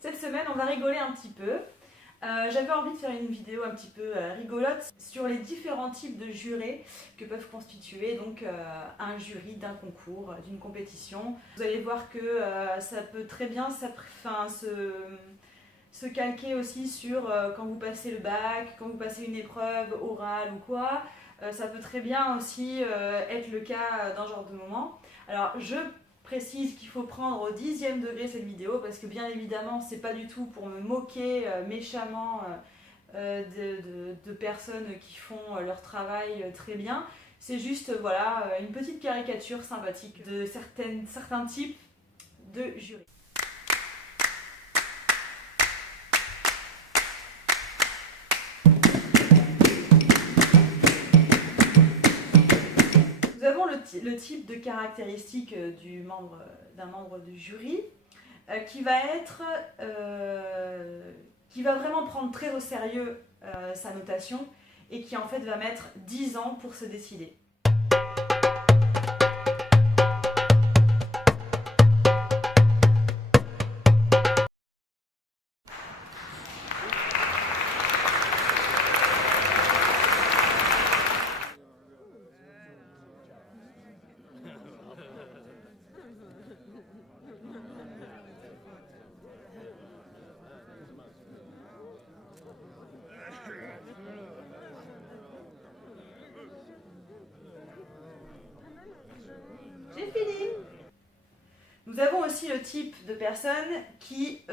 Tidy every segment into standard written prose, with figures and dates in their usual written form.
Cette semaine, on va rigoler un petit peu. J'avais envie de faire une vidéo un petit peu rigolote sur les différents types de jurés que peuvent constituer donc un jury d'un concours, d'une compétition. Vous allez voir que ça peut très bien se calquer aussi sur quand vous passez le bac, quand vous passez une épreuve orale ou quoi. Ça peut très bien aussi être le cas dans ce genre de moment. Alors je précise qu'il faut prendre au 10e degré cette vidéo parce que bien évidemment c'est pas du tout pour me moquer méchamment de personnes qui font leur travail très bien. C'est juste voilà une petite caricature sympathique de certains types de jurys. Nous avons le type de caractéristique d'un membre du jury qui va vraiment prendre très au sérieux sa notation et qui en fait va mettre 10 ans pour se décider. J'ai fini. Nous avons aussi le type de personne qui,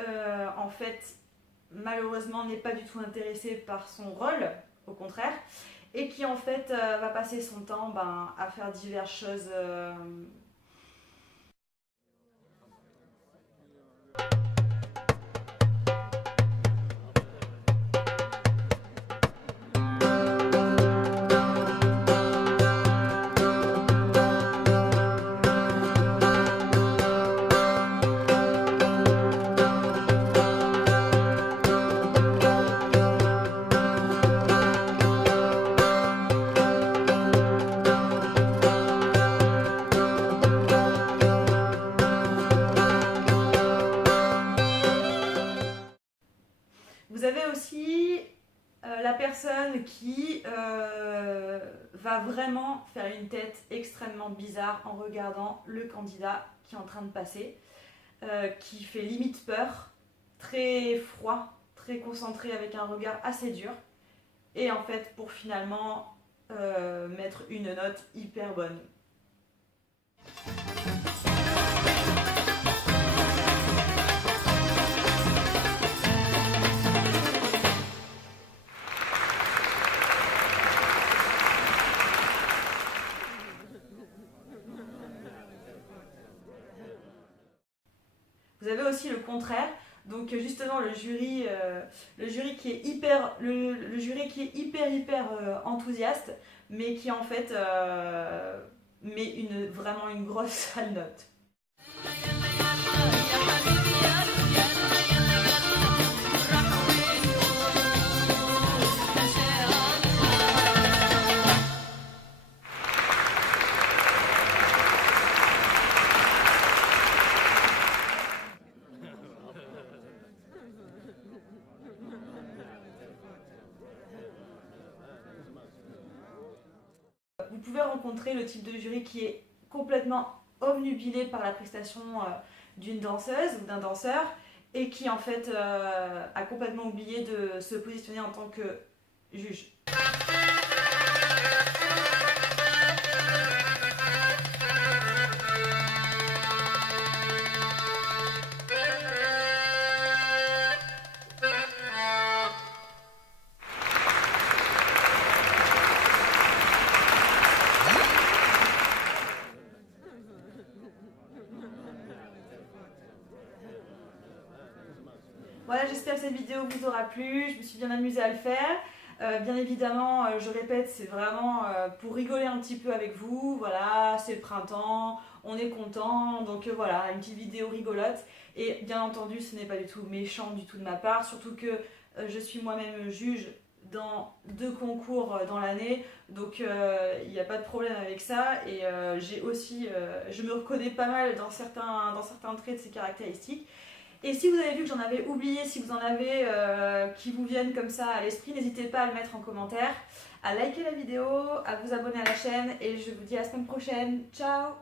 en fait, malheureusement n'est pas du tout intéressé par son rôle, au contraire, et qui en fait va passer son temps à faire diverses choses. Vous avez aussi la personne qui va vraiment faire une tête extrêmement bizarre en regardant le candidat qui est en train de passer, qui fait limite peur, très froid, très concentré avec un regard assez dur, et en fait pour finalement mettre une note hyper bonne. Vous avez aussi le contraire, donc justement le jury qui est hyper enthousiaste, mais qui en fait met vraiment une grosse sale note. Vous pouvez rencontrer le type de jury qui est complètement obnubilé par la prestation d'une danseuse ou d'un danseur et qui en fait a complètement oublié de se positionner en tant que juge. Voilà, j'espère que cette vidéo vous aura plu, je me suis bien amusée à le faire. Bien évidemment, je répète, c'est vraiment pour rigoler un petit peu avec vous. Voilà, c'est le printemps, on est content, donc voilà, une petite vidéo rigolote. Et bien entendu, ce n'est pas du tout méchant du tout de ma part, surtout que je suis moi-même juge dans 2 concours dans l'année, donc il n'y a pas de problème avec ça. Et j'ai aussi, je me reconnais pas mal dans certains traits de ces caractéristiques. Et si vous avez vu que j'en avais oublié, si vous en avez qui vous viennent comme ça à l'esprit, n'hésitez pas à le mettre en commentaire, à liker la vidéo, à vous abonner à la chaîne et je vous dis à la semaine prochaine. Ciao!